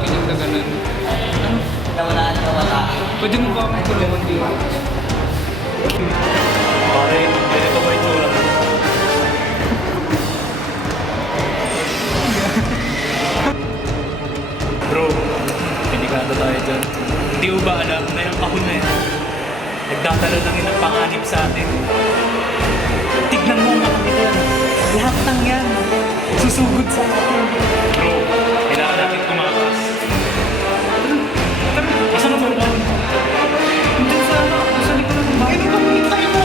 feeling ka ganun. Ano? Nawala. Pwede mo ba akong tulungan dito? Pare, ganito ba yung tsura mo? Bro, pinikado tayo dyan. Hindi mo ba alam na yung kahon na yan? Nagdadala lang yun ng panganib sa atin. Tignan mo mga kapitan. Lahat ng yan. Susugod sa atin. Bro, kailangan natin tumakas. Tara, asan na ba ang kahon? Hindi sa ano, sa likod ng bahay. Ano ba tayo mo?